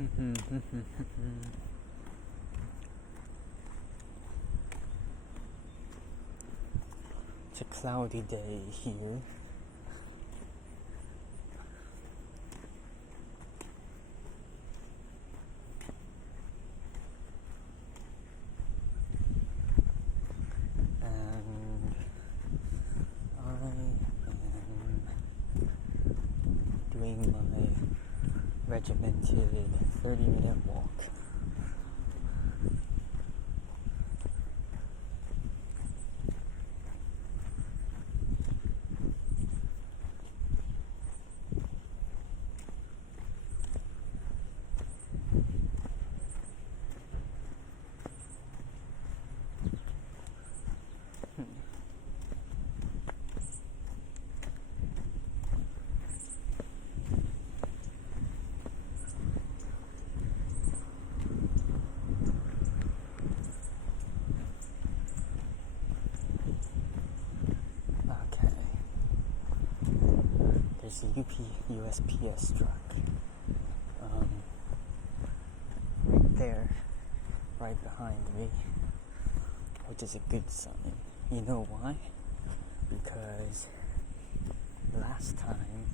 It's a cloudy day here. And I am doing my regimented 30-minute walk. There's a USPS truck right there, right behind me, which is a good sign. You know why? Because last time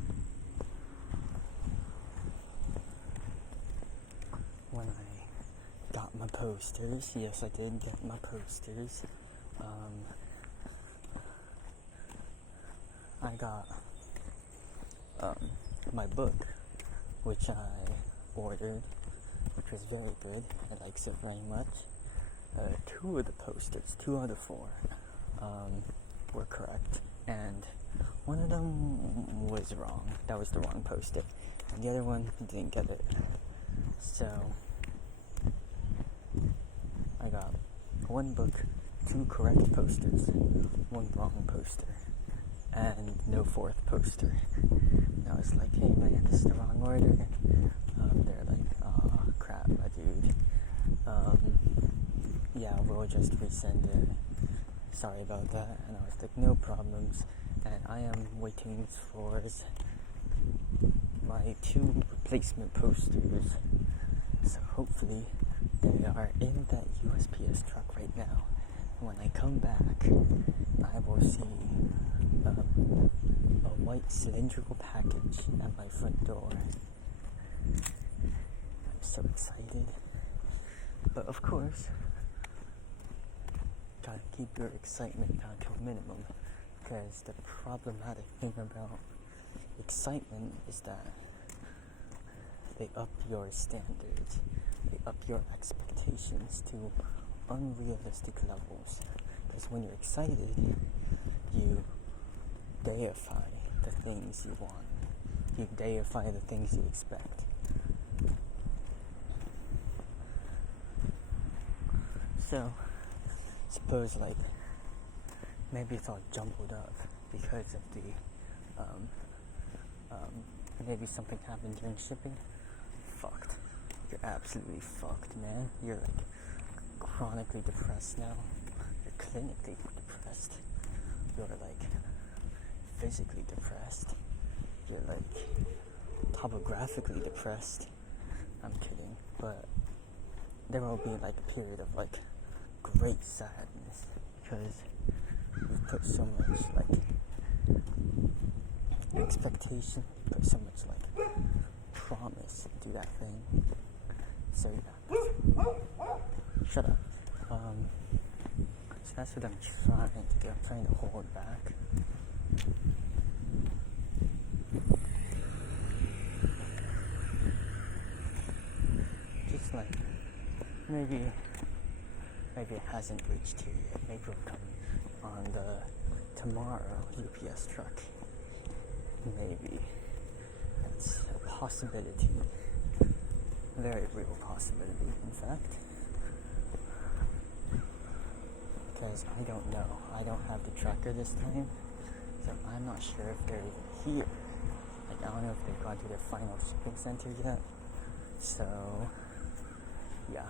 when I got my posters, yes, I did get my posters, I got my book, which I ordered, which was very good. I likes it very much. 2 of the posters, 2 out of 4, were correct, and one of them was wrong. That was the wrong poster, and the other one didn't get it. So I got 1 book, 2 correct posters, 1 wrong poster, and no 4th poster. And I was like, hey man, this is the wrong order. They're like, oh crap, my dude. Yeah, we'll just resend it. Sorry about that. And I was like, no problems. And I am waiting for my 2 replacement posters. So hopefully they are in that USPS truck right now. And when I come back, I will see a white cylindrical package at my front door. I'm so excited. But of course, gotta keep your excitement down to a minimum, because the problematic thing about excitement is that they up your standards, they up your expectations to unrealistic levels. Because when you're excited, you deify the things you want. You deify the things you expect. So, suppose like maybe it's all jumbled up because of the maybe something happened during shipping. Fucked. You're absolutely fucked, man. You're like chronically depressed now. You're clinically depressed. You're like physically depressed. You're like topographically depressed. I'm kidding, but there will be like a period of like great sadness because you put so much like expectation, you put so much like promise into that thing. So yeah, shut up. So that's what I'm trying to do. I'm trying to hold back. Just like maybe it hasn't reached here yet. Maybe it'll come on the tomorrow UPS truck. Maybe. That's a possibility. Very real possibility, in fact. Because I don't know. I don't have the tracker this time. So I'm not sure if they're even here. Like, I don't know if they've gone to their final shipping center yet. So, yeah.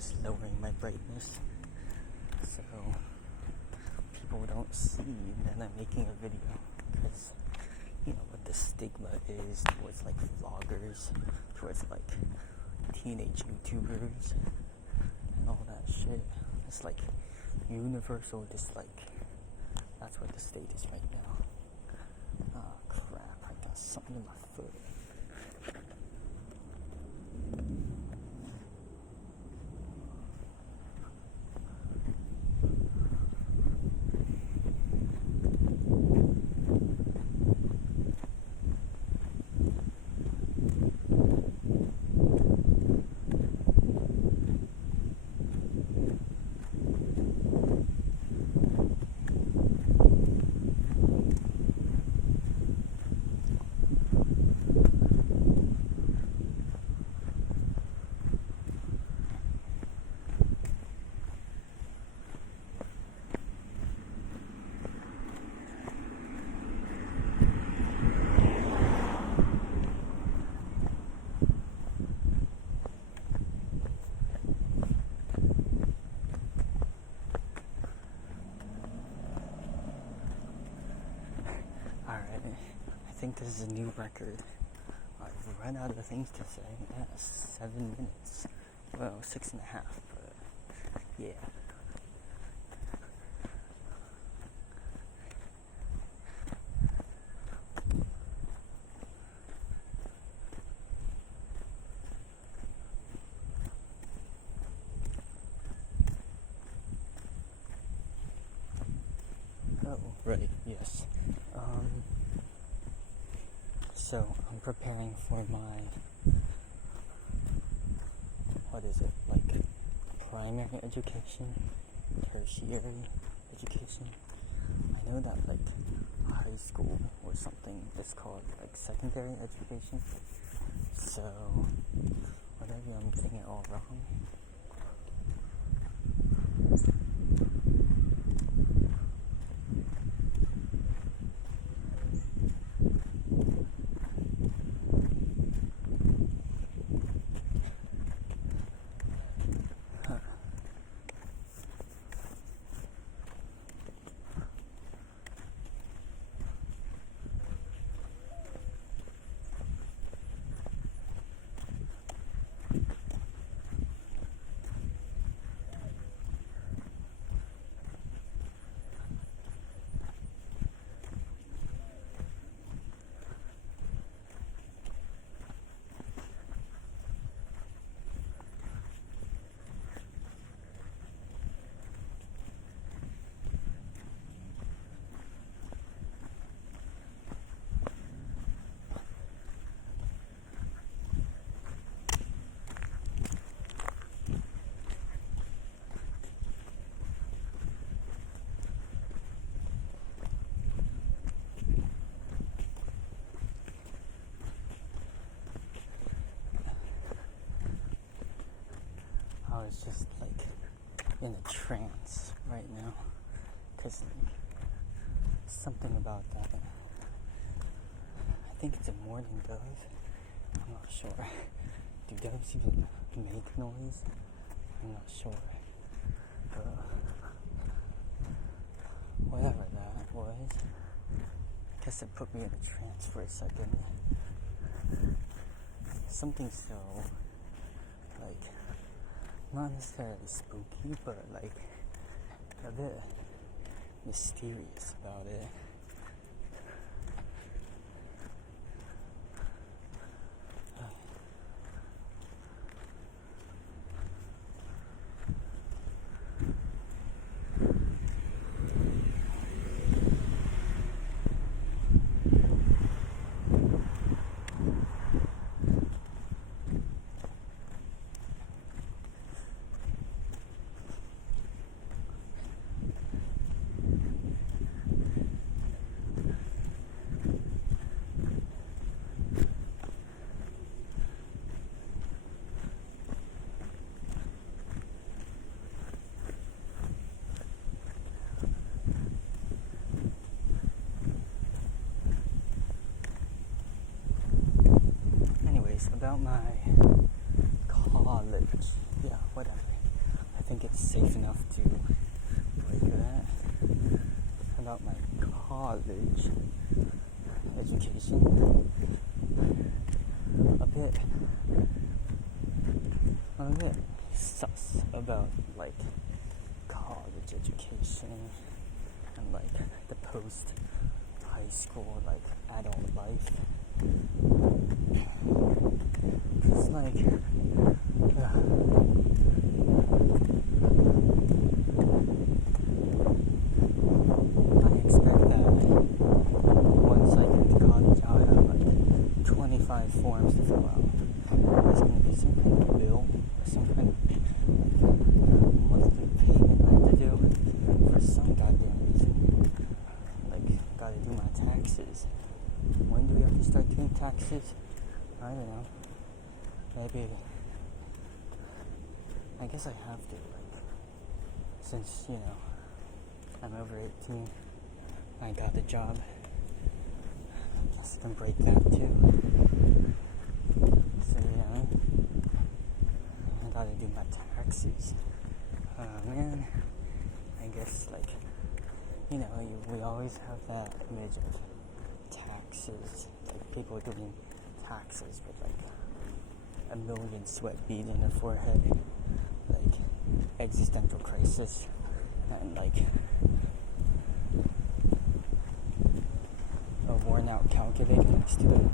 just lowering my brightness so people don't see that I'm making a video, because you know what the stigma is towards like vloggers, towards like teenage YouTubers and all that shit. It's like universal dislike. That's what the state is right now. Oh crap, I got something in my foot. I think this is a new record. I've run out of things to say. Yeah, 7 minutes. Well, 6.5, but yeah. Oh, right, yes. So I'm preparing for my, what is it, like primary education, tertiary education. I know that like high school or something is called like secondary education. So whatever, I'm getting it all wrong. I was just like in a trance right now, because like, something about that. I think it's a mourning dove. I'm not sure. Do doves even make noise? I'm not sure. Whatever that was, I guess it put me in a trance for a second. Something so, like, not necessarily spooky, but like a bit mysterious about it. About my college, yeah, whatever. think it's safe enough to break that about my college education. I'm a bit sus about like college education and like the post high school like adult life. It's like I expect that once I get to college I'll have like 25 forms to fill out. There's going to be some kind of bill or some kind of monthly payment I have to do for some goddamn reason. Like, gotta do my taxes. When do we have to start doing taxes? I don't know. Maybe. I guess I have to, like, since, you know, I'm over 18, I got a job. I guess I can break that too. So, yeah, I gotta do my taxes. Man, I guess, like, you know, we always have that image of taxes, like people doing taxes with like a million sweat beads on their forehead, like existential crisis, and like a worn out calculator next to them.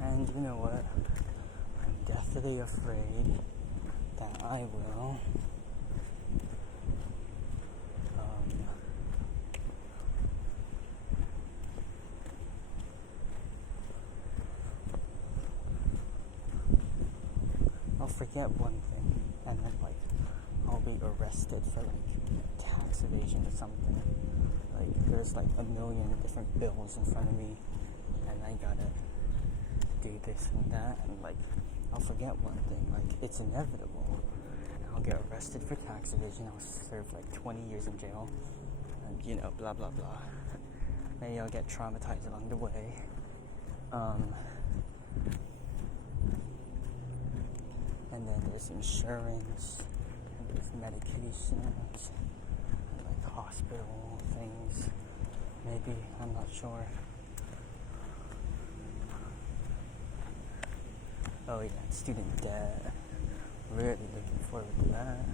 And you know what? I'm deathly afraid that I will I'll forget one thing and then like I'll be arrested for like tax evasion or something. Like there's like a million different bills in front of me and I gotta do this and that, and like I'll forget one thing, like it's inevitable. I'll get arrested for tax evasion, I'll serve like 20 years in jail, and you know, blah blah blah. Maybe I'll get traumatized along the way. And then there's insurance, and there's medications, and like hospital things. Maybe, I'm not sure. Oh yeah, student debt. Really looking forward to that.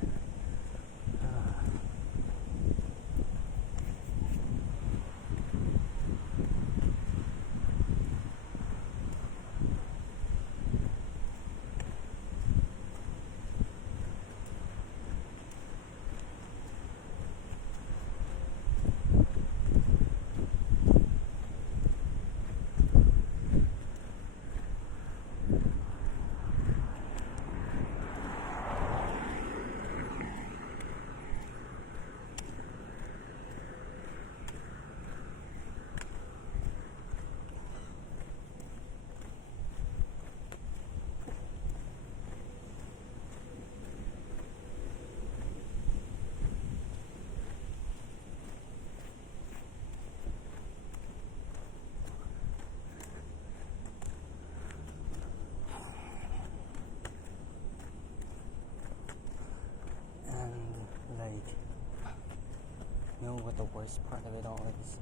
You know what the worst part of it all is?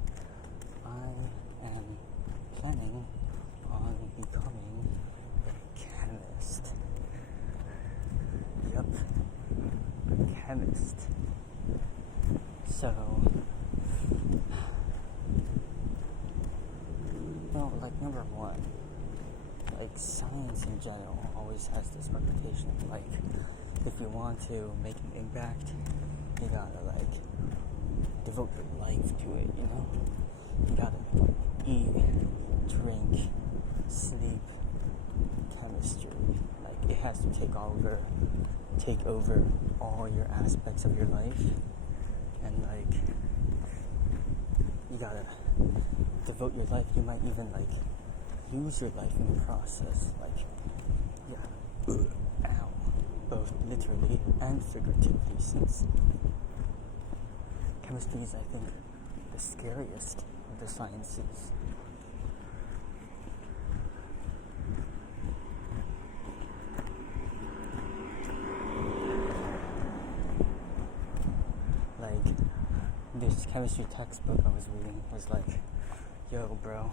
I am planning on becoming a chemist. Yup, a chemist. So, well, like number one, like science in general always has this reputation of like, if you want to make an impact, you gotta like devote your life to it, you know? You gotta eat, drink, sleep, chemistry. Like it has to take over all your aspects of your life. And like you gotta devote your life. You might even like lose your life in the process. Like, yeah, ow, both literally and figuratively, since chemistry is, I think, the scariest of the sciences. Like, this chemistry textbook I was reading was like, yo, bro,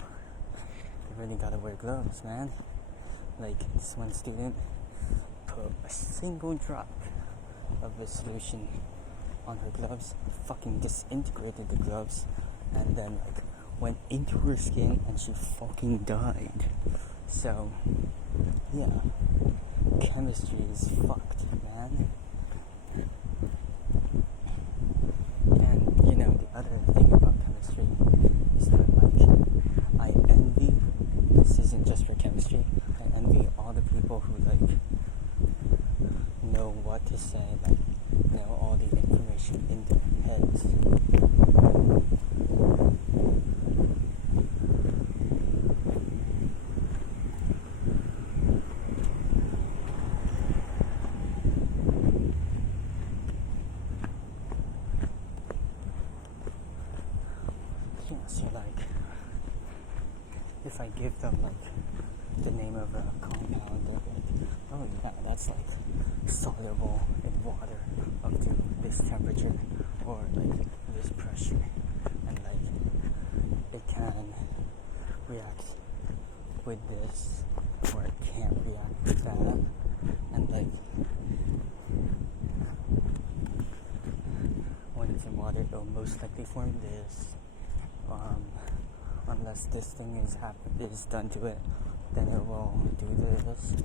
you really gotta wear gloves, man. Like, this one student put a single drop of the solution on her gloves, fucking disintegrated the gloves, and then like went into her skin and she fucking died. So yeah, chemistry is fucked, man. And you know, the other thing about chemistry is that like I envy, this isn't just for chemistry, I envy all the people who like know what to say, like know all the information in their heads. Yeah, so like, if I give them like the name of a compound, they're like, oh yeah, that's like soluble in water up to this temperature or like this pressure, and like it can react with this or it can't react with that, and like when it's in water it'll most likely form this, unless this thing is done to it, then it will do this.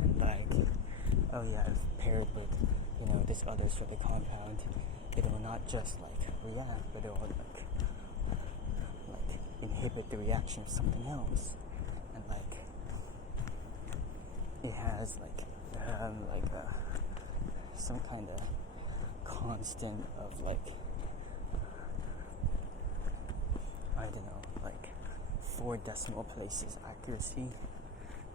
And like, oh yeah, if paired with, you know, this other sort of compound, it will not just like react, but it will like inhibit the reaction of something else. And like, it has like some kind of constant of like, I don't know, like 4 decimal places accuracy,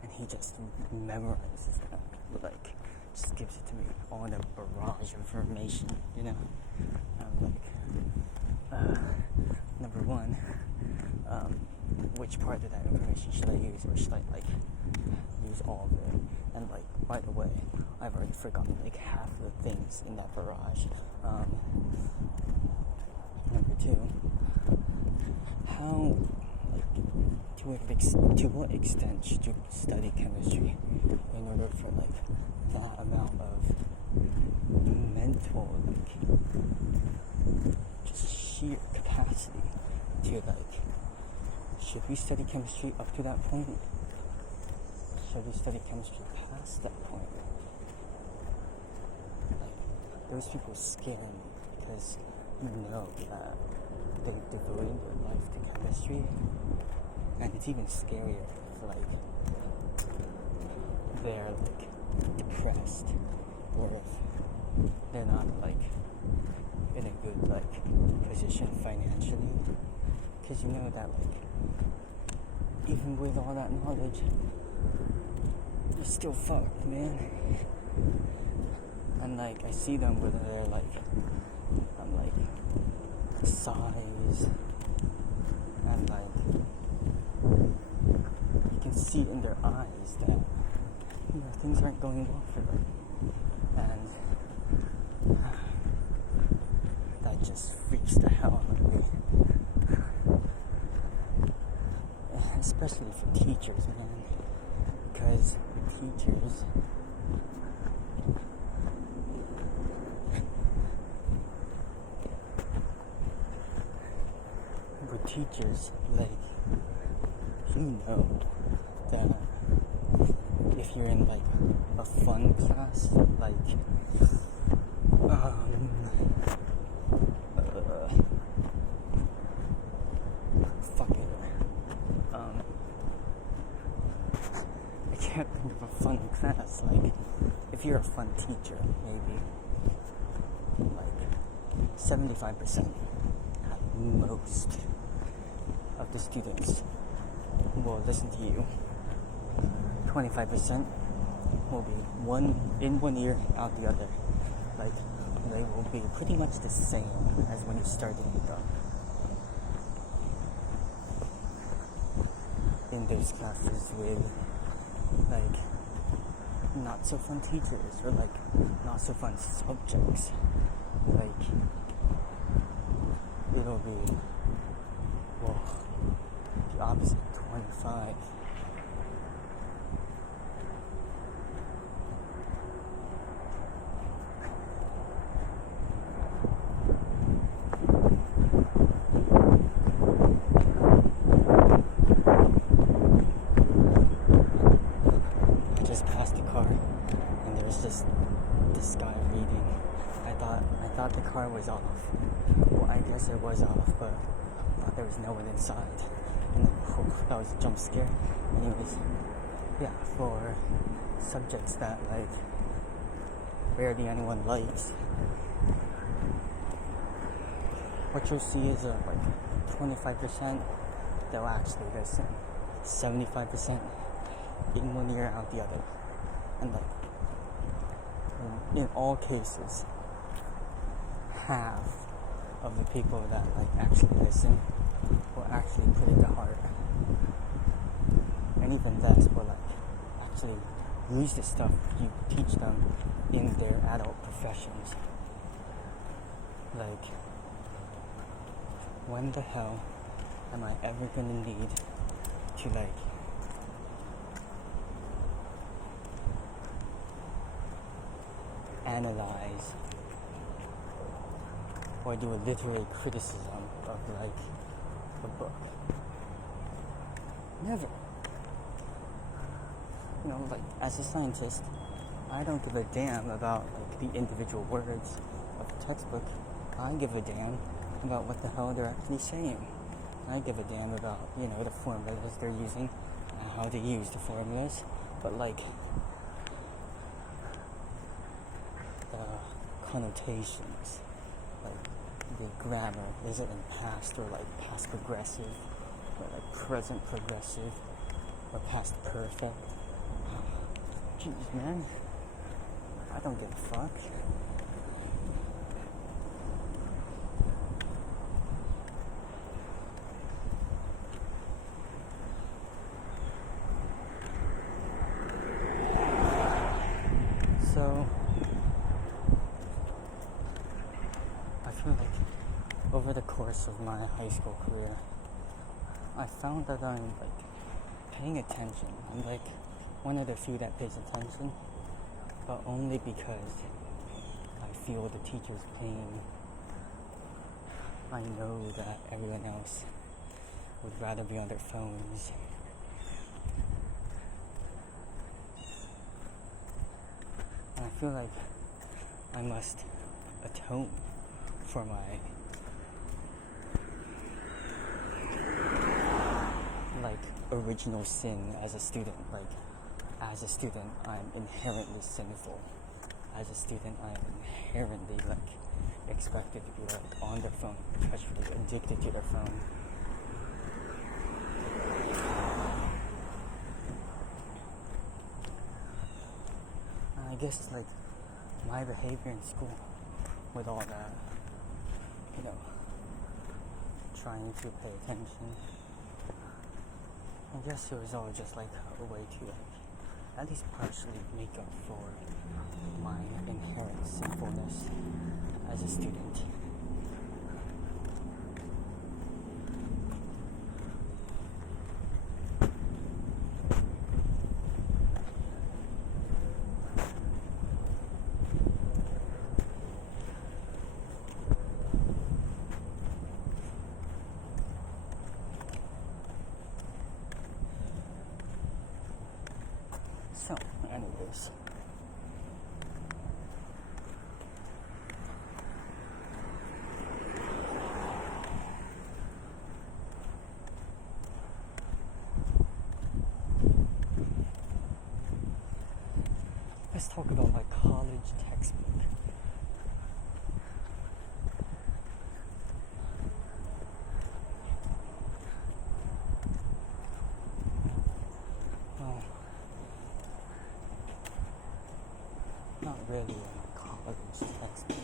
and he just memorizes that, like just gives it to me all in a barrage of information, you know. I'm like, number one, which part of that information should I use, or should I like use all of it? And like, by the way, I've already forgotten like half of the things in that barrage. Number two, how, like, to what extent should you study chemistry in order for like that amount of mental, like, just sheer capacity to like, should we study chemistry up to that point? Should we study chemistry past that point? Like, those people scare me because you know that they've devoted their life to chemistry, and it's even scarier if like they're like depressed, or if they're not like in a good like position financially, because you know that like even with all that knowledge you're still fucked, man. And like I see them whether they're like I'm like size, and like you can see in their eyes that, you know, things aren't going well for them, and that just freaks the hell out of me. Especially for teachers, man, because the teachers, like, you know that if you're in like a fun class, like I can't think of a fun class. Like, if you're a fun teacher, maybe like 75% at most of the students will listen to you. 25% will be in one ear, out the other. Like, they will be pretty much the same as when you started in those classes with like not so fun teachers or like not so fun subjects. Like, it'll be, well, the opposite, 25. I just passed the car and there's just this guy reading. I thought the car was off. Well, I guess it was off, but I thought there was no one inside. And then, that was a jump scare. Anyways, yeah, for subjects that like barely anyone likes, what you'll see is like 25% they'll actually listen, 75% in one ear, out the other, and like in all cases, half of the people that like actually listen will actually put it to heart, and even less will like actually use the stuff you teach them in their adult professions. Like, when the hell am I ever gonna need to like analyze or do a literary criticism of like a book? Never. You know, like, as a scientist, I don't give a damn about like the individual words of the textbook. I give a damn about what the hell they're actually saying. I give a damn about, you know, the formulas they're using and how they use the formulas. But like the connotations, like the grammar, is it in past or like past progressive or like present progressive or past perfect? Jeez, man, I don't give a fuck. So I feel like over the course of my high school career, I found that I'm like paying attention. I'm like one of the few that pays attention, but only because I feel the teacher's pain. I know that everyone else would rather be on their phones. And I feel like I must atone for my like original sin as a student. Like, as a student, I'm inherently sinful. As a student, I'm inherently like expected to be like on their phone, perpetually addicted to their phone. And I guess like my behavior in school, with all that, you know, trying to pay attention, I guess it was all just like a way to like at least partially make up for my inherent sinfulness as a student. So, anyways, let's talk about my college textbook. not really a college textbook.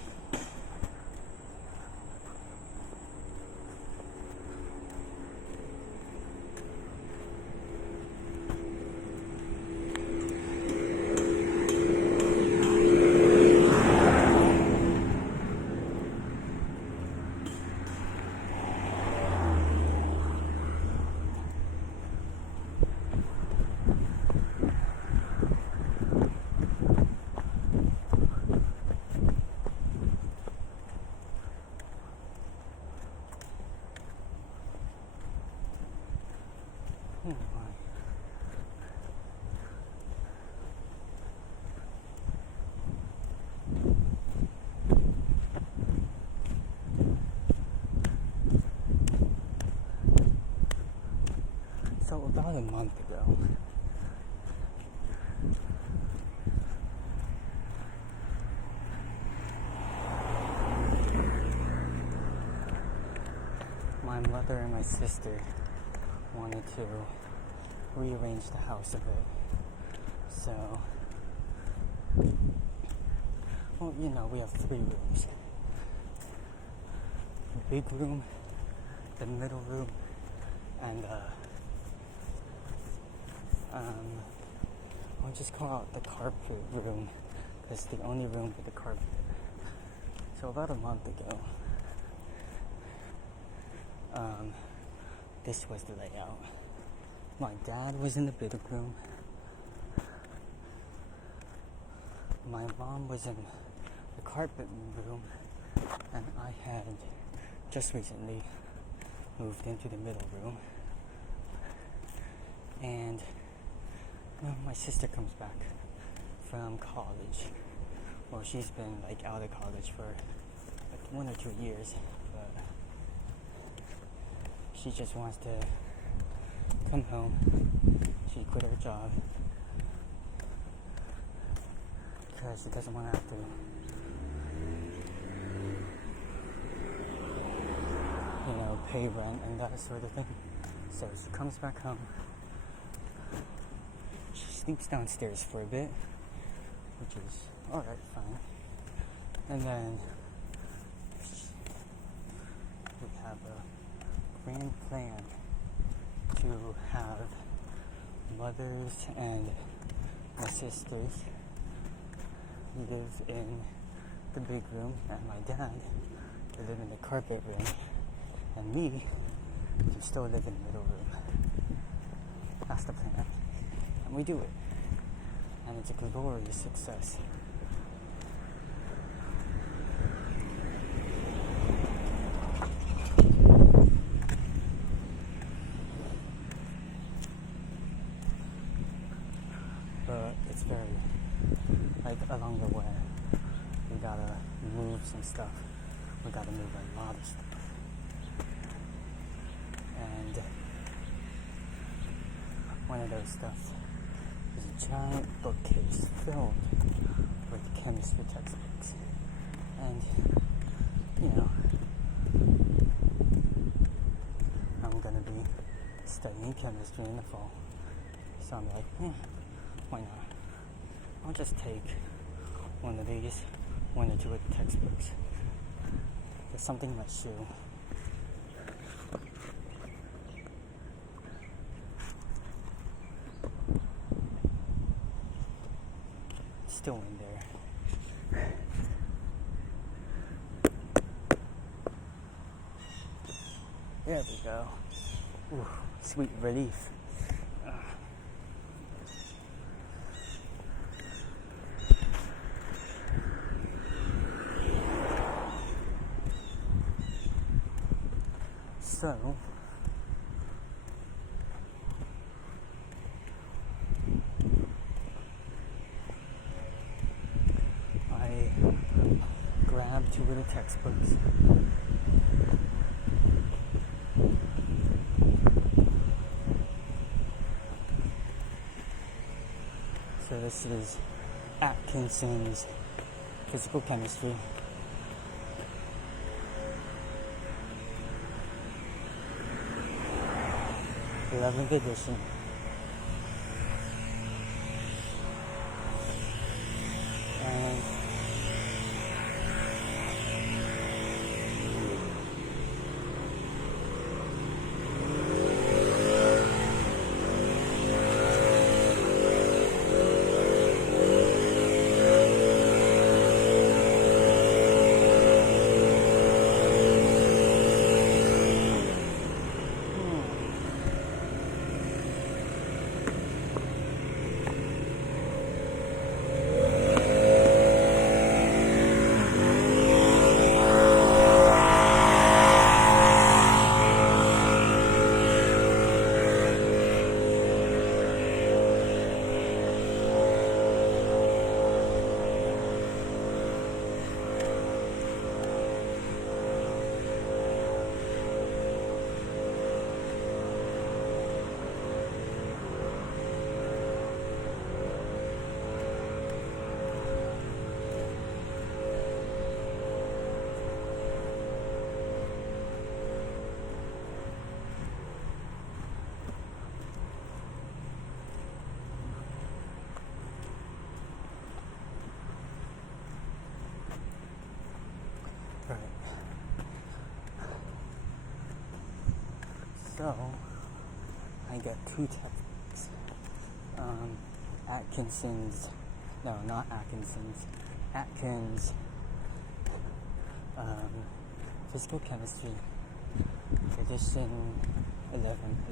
Oh my. So about a month ago, my mother and my sister wanted to rearrange the house a bit. So, well, you know, we have 3 rooms. The big room, the middle room, and I'll just call it the carpet room, because it's the only room with the carpet. So about a month ago, this was the layout. My dad was in the big room. My mom was in the carpet room, and I had just recently moved into the middle room. And my sister comes back from college. Well, she's been out of college for 1 or 2 years, but she just wants to come home. She quit her job because she doesn't want to have to pay rent and that sort of thing. So she comes back home. She sleeps downstairs for a bit, which is alright, fine. And then we have a grand plan to have mothers and my sisters live in the big room, and my dad to live in the carpet room, and me to still live in the middle room. That's the plan. And we do it. And it's a glorious success. But it's very, along the way, we gotta move some stuff. We gotta move a lot of stuff. And one of those stuff is a giant bookcase filled with chemistry textbooks. And, I'm gonna be studying chemistry in the fall. So I'm like, why not? I'll just take one of these, 1 or 2 of the textbooks. There's something in my shoe. It's still in there. There we go. Ooh, sweet relief. So, I grabbed 2 of the textbooks. So this is Atkinson's Physical Chemistry. '11th edition. And So I get two texts. Atkinson's, no, not Atkinson's, Atkins Physical Chemistry edition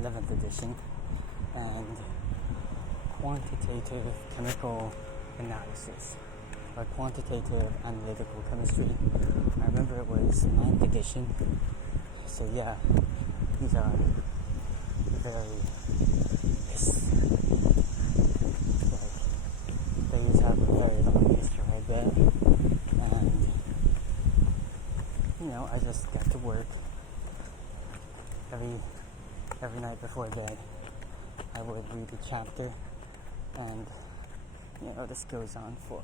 11th edition, and Quantitative Chemical Analysis, or Quantitative Analytical Chemistry. I remember it was 9th edition. So yeah, these are very these have a very long history, I bet. And I just get to work every night before bed. I would read a chapter, and this goes on for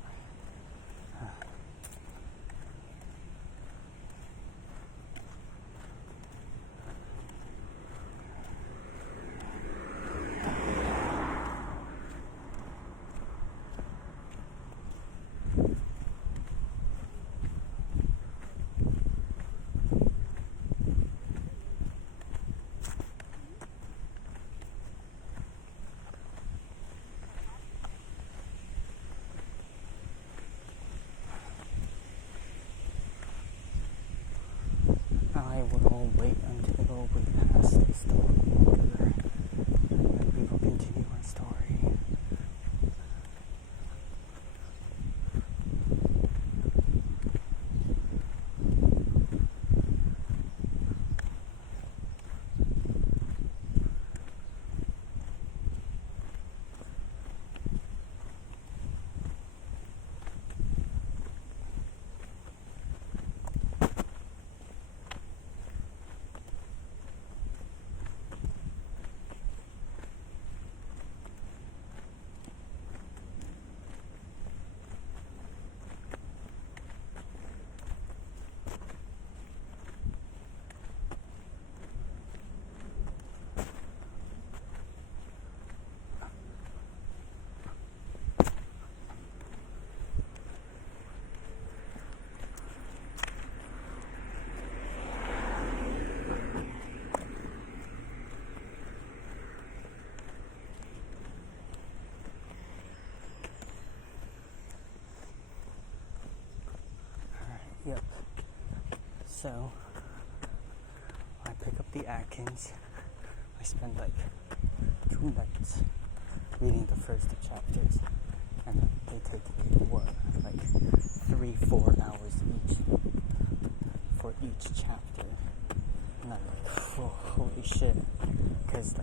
I will wait until we pass this door, and we will continue our story. Yep. So I pick up the Atkins. I spend 2 nights reading the first 2 chapters, and they take me 3-4 hours each for each chapter. And I'm oh, holy shit, because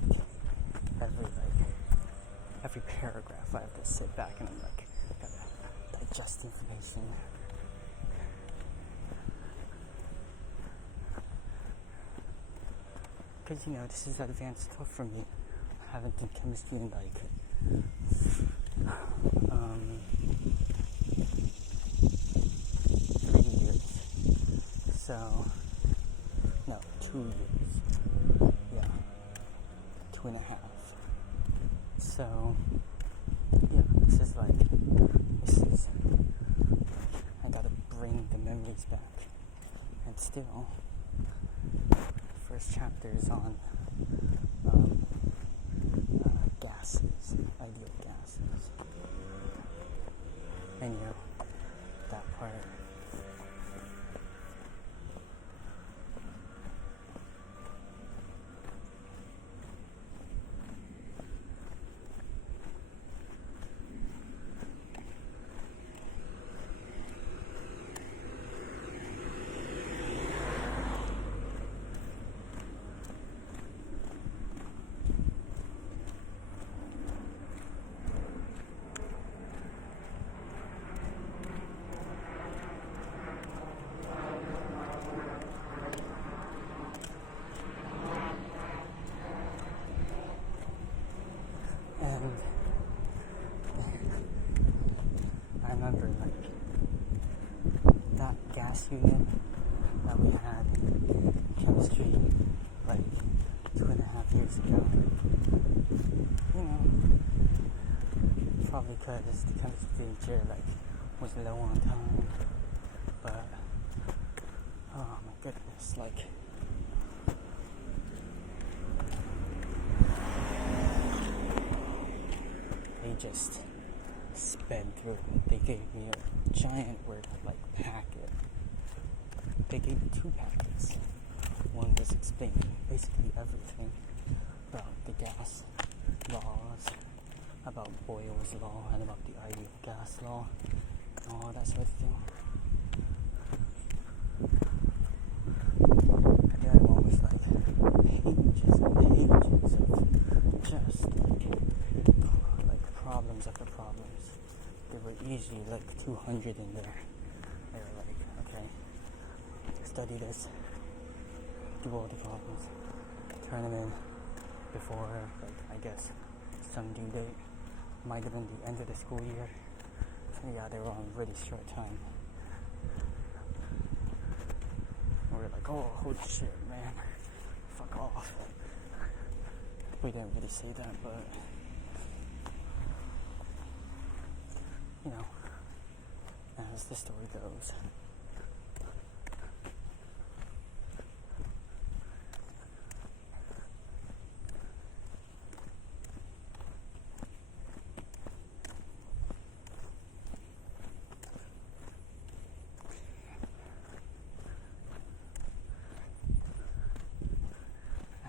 every paragraph I have to sit back and I'm gotta digest information. Because, this is advanced stuff for me. I haven't done chemistry in 3 years. So, no, 2 years. Yeah, 2.5. So, yeah, I gotta bring the memories back. And still, first chapter is on gases, ideal gases. And that part. I remember that gas unit that we had in chemistry 2.5 years ago. Probably because the chemistry teacher was low on time, but oh my goodness, just sped through. They gave me a giant word packet. They gave me 2 packets. One was explaining basically everything about the gas laws, about Boyle's law, and about the ideal gas law, and all that sort of thing. And the other one was pages and pages of just problems after problems. There were easily 200 in there. They were okay, study this, do all the problems, turn them in before, I guess, some due date. Might have been the end of the school year. So yeah, they were on a really short time. We were oh, holy shit, man, fuck off. We didn't really say that, but as the story goes.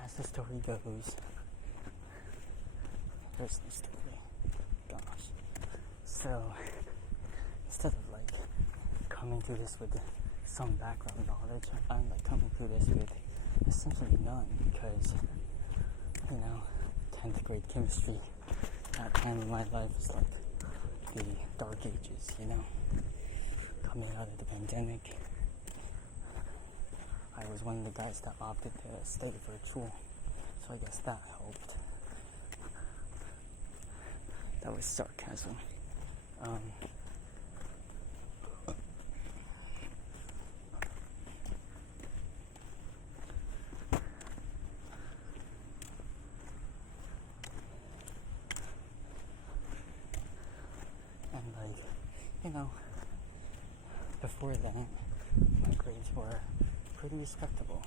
As the story goes, there's no story. Gosh. So, instead of coming to this with some background knowledge, I'm coming to this with essentially none, because 10th grade chemistry, that time in my life is the dark ages, coming out of the pandemic. I was one of the guys that opted to stay virtual, so I guess that helped. That was sarcasm. Before then, my grades were pretty respectable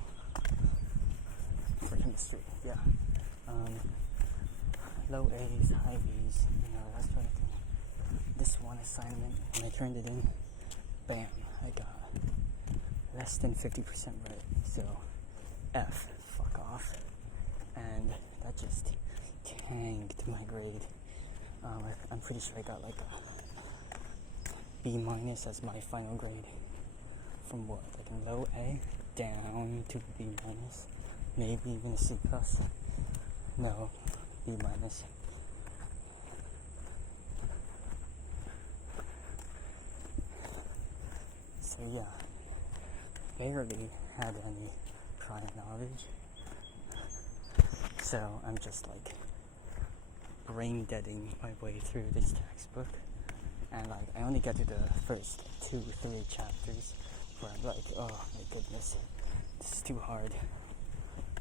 for chemistry, yeah. Low A's, high B's, that sort of thing. This one assignment, when I turned it in, bam, I got less than 50% right, so F, fuck off. And that just tanked my grade. I'm pretty sure I got a B- as my final grade. From what? A low A down to B-, maybe even a C+. No, B-. So yeah, barely had any prior knowledge. So I'm just brain deading my way through this textbook. And I only get to the first 2-3 chapters where I'm oh my goodness, this is too hard.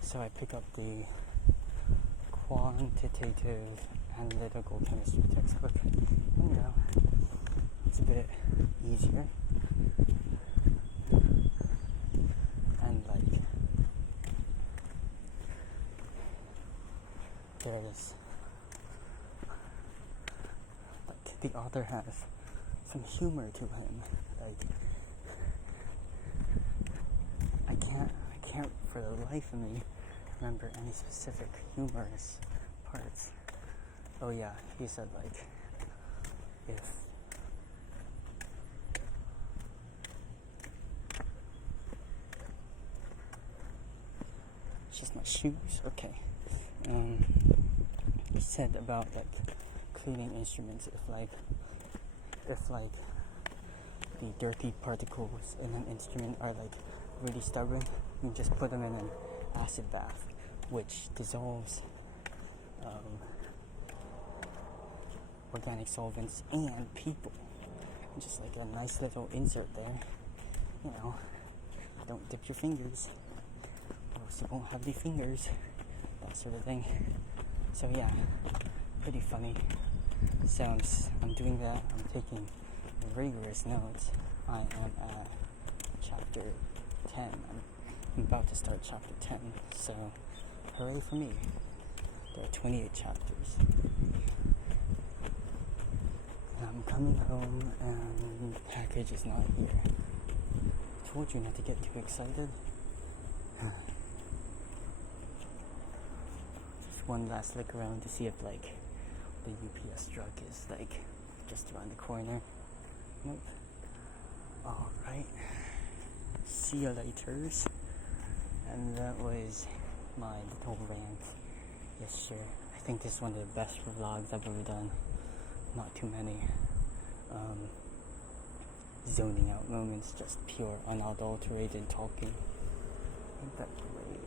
So I pick up the quantitative analytical chemistry textbook. It's a bit easier. And there's the author has some humor to him. I can't for the life of me remember any specific humorous parts. Oh yeah, he said if it's just my shoes, okay. He said about cleaning instruments, if the dirty particles in an instrument are really stubborn, you just put them in an acid bath, which dissolves organic solvents and people. Just a nice little insert there. Don't dip your fingers, or else you won't have the fingers. That sort of thing. So yeah, pretty funny. So I'm doing that. I'm taking rigorous notes. I am at chapter 10. I'm about to start chapter 10. So hooray for me. There are 28 chapters. I'm coming home and the package is not here. I told you not to get too excited. Just one last look around to see if like the UPS truck is like just around the corner. Nope. Alright. See you laters. And that was my little rant. Yes, sure. I think this is one of the best vlogs I've ever done. Not too many zoning out moments, just pure unadulterated talking. Ain't that great?